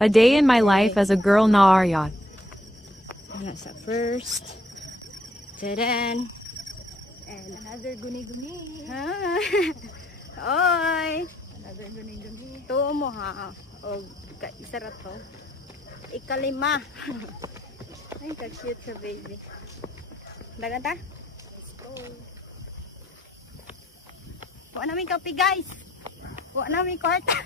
A day in my life as a girl na Aryat. Nasa first. Tadan. And another guni-guni. Oy. Another guni-guni. Tuo mo ha. O isa ra to. Ikalima. Ay, ka-cute sa baby. Dagan ta? Let's go. Huwag namin kape guys. Huwag namin kwarta.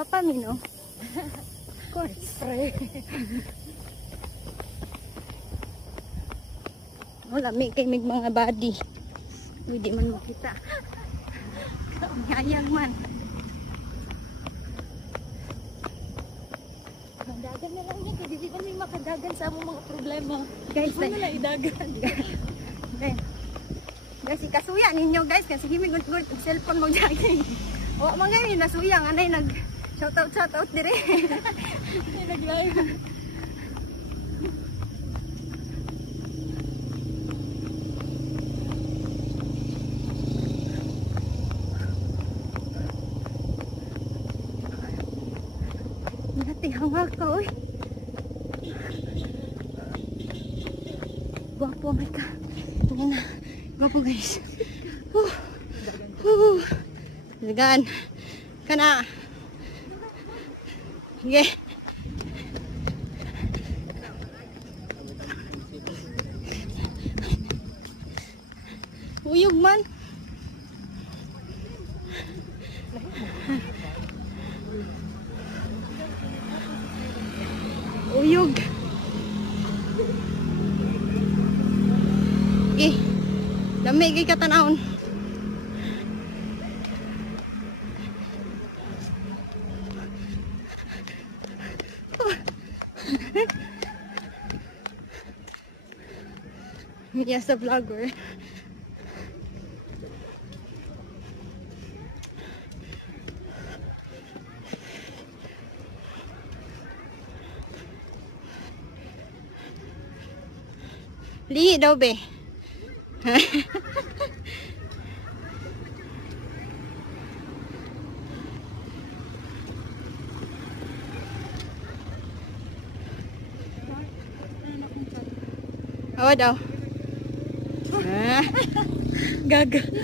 Apa mino? Of course. Spray. Wala may kay mig mga body. Hindi man makita. Hayag man. Dagan na lang yan. Hindi ka may makadagan sa among mga problema. Guys, Ano na idagan? guys, ikasuya ninyo guys. Kasi himig good cellphone mo dyan. Wala mga ngayon, nasuyang. Anay nag shout out dire. Nag-live. Hangak ka, oy. Guwapo, my ka. Tingnan na. Guwapo, guys. Dagan. Kana. Sige. Uyog man. Uyog. Okay. Dami kay katanawon. Yes, a vlogger. Li daw be. Oh daw. Gaga.